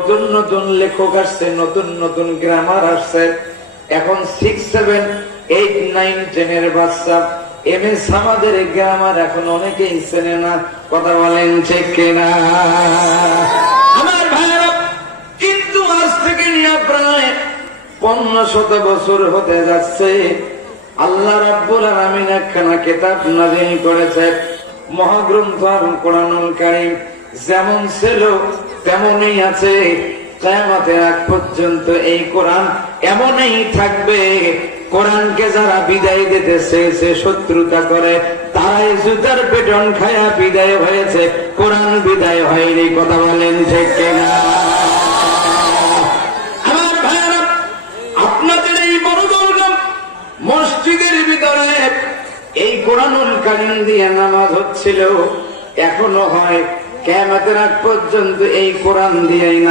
নতুন নতুন লেখক আসছে, নতুন নতুন গ্রামার আসছে। এখন 6, 7, 8, 9, 10 এর বাচ্চা MS আমাদের গ্রামার এখন অনেকেই চেনে না। কথা বলেন ঠিক কিনা? আমার ভাইরা, কিন্তু আজ থেকে নিয়ে প্রায় 1500 বছর হতে যাচ্ছে, আল্লাহ রাব্বুল আলামিন একখানা কিতাব নাযিল করেছে, মহাগ্রন্থ আল কোরআনুল কারীম। যেমন ছিল তেমনই আছে, কিয়ামতের আগ পর্যন্ত এই কোরআন এমনই থাকবে। কোরআনকে যারা বিদায় দিতে চেয়েছে, শত্রুতা করে, তারাই জুতার পেটন খায়া বিদায় হয়েছে, কোরআন বিদায় হয়নি। কথা বলেন ঠিক কিনা? আমার ভাইরা, আপনাদের এই বড় দুর্গম মসজিদের ভিতরে এই কোরআনুল কারীম দিয়ে নামাজ হচ্ছিল, এখনো হয়। কিয়ামতের আগ পর্যন্ত এই কোরআন দিয়েই নামাজ